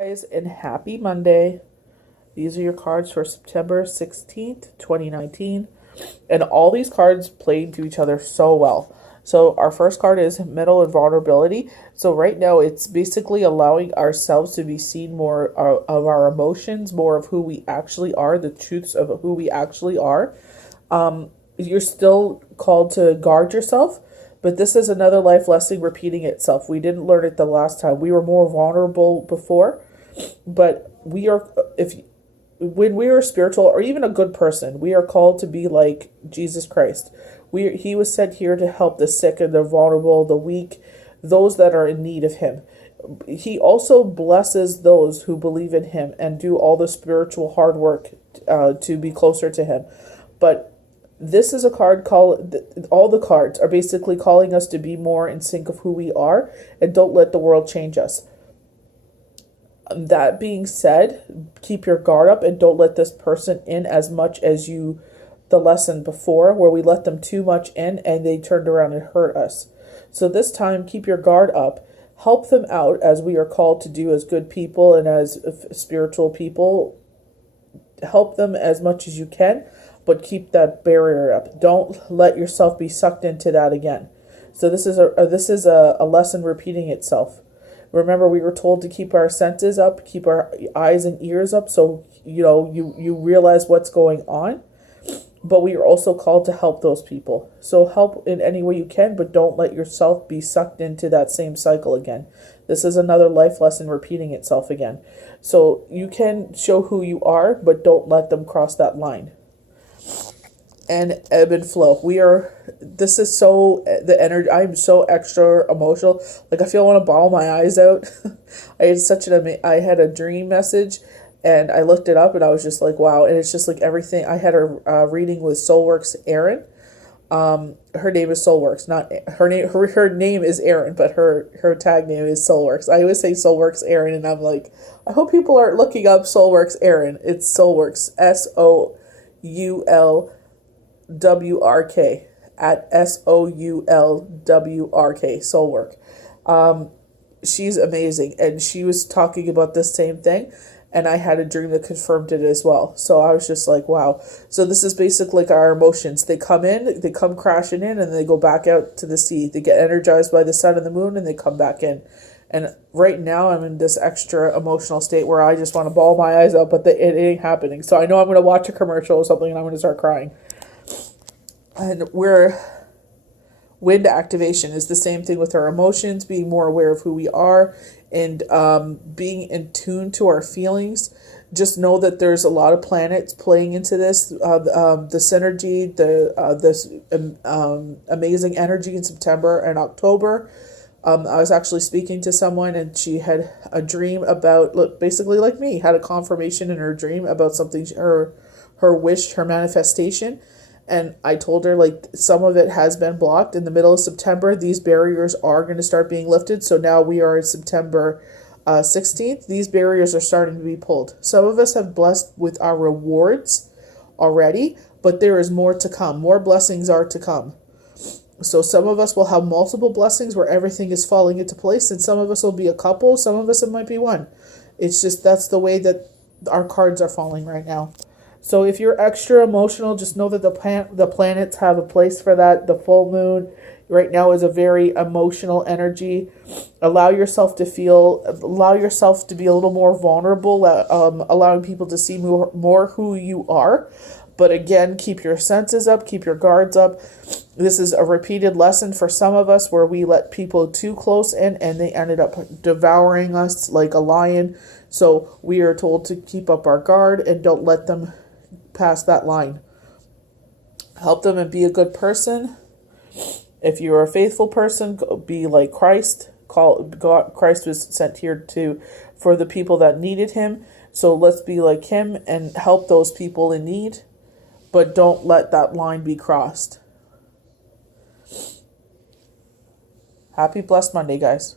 Guys, and happy Monday. These are your cards for September 16th, 2019. And all these cards play into each other so well. So our first card is Metal and Vulnerability. So right now it's basically allowing ourselves to be seen more of our emotions, more of who we actually are, the truths of who we actually are. You're still called to guard yourself, but this is another life lesson repeating itself. We didn't learn it the last time. We were more vulnerable before, but we are, if when we are spiritual or even a good person, we are called to be like Jesus Christ. He was sent here to help the sick and the vulnerable, the weak, those that are in need of him. He also blesses those who believe in him and do all the spiritual hard work to be closer to him. But this is a card all the cards are basically calling us to be more in sync of who we are and don't let the world change us. That being said, keep your guard up and don't let this person in as much as the lesson before, where we let them too much in and they turned around and hurt us. So this time, keep your guard up. Help them out as we are called to do as good people and as spiritual people. Help them as much as you can, but keep that barrier up. Don't let yourself be sucked into that again. So this is a lesson repeating itself. Remember, we were told to keep our senses up, keep our eyes and ears up, so you realize what's going on. But we are also called to help those people. So help in any way you can, but don't let yourself be sucked into that same cycle again. This is another life lesson repeating itself again. So you can show who you are, but don't let them cross that line. And ebb and flow. This is so, the energy, I'm so extra emotional. Like, I feel I want to bawl my eyes out. I had a dream message and I looked it up and I was just like, wow. And it's just like everything. I had a reading with Soulworks Erin. Her name is Soulworks, not her name. Her name is Erin, but her tag name is Soulworks. I always say Soulworks Erin, and I'm like, I hope people aren't looking up Soulworks Erin. It's Soulworks, SOULWRK at SOULWRK, Soulwork. She's amazing, and she was talking about the same thing, and I had a dream that confirmed it as well. So I was just like, wow. So this is basically like our emotions. They come crashing in, and they go back out to the sea. They get energized by the sun and the moon, and they come back in. And right now I'm in this extra emotional state where I just want to bawl my eyes out, but it ain't happening. So I know I'm going to watch a commercial or something, and I'm going to start crying. And wind activation is the same thing with our emotions, being more aware of who we are and being in tune to our feelings. Just know that there's a lot of planets playing into this, the synergy, this amazing energy in September and October. I was actually speaking to someone and she had a dream about, basically like me, had a confirmation in her dream about something, her wish, her manifestation. And I told her, some of it has been blocked. In the middle of September, these barriers are going to start being lifted. So now we are in September 16th. These barriers are starting to be pulled. Some of us have blessed with our rewards already, but there is more to come. More blessings are to come. So some of us will have multiple blessings where everything is falling into place, and some of us will be a couple. Some of us, it might be one. It's just that's the way that our cards are falling right now. So if you're extra emotional, just know that the planets have a place for that. The full moon right now is a very emotional energy. Allow yourself to be a little more vulnerable, allowing people to see more who you are. But again, keep your senses up, keep your guards up. This is a repeated lesson for some of us where we let people too close in and they ended up devouring us like a lion. So we are told to keep up our guard and don't let them pass that line. Help them and be a good person. If you're a faithful person, be like Christ. Christ was sent here for the people that needed him. So let's be like him and help those people in need, but don't let that line be crossed. Happy blessed Monday, guys.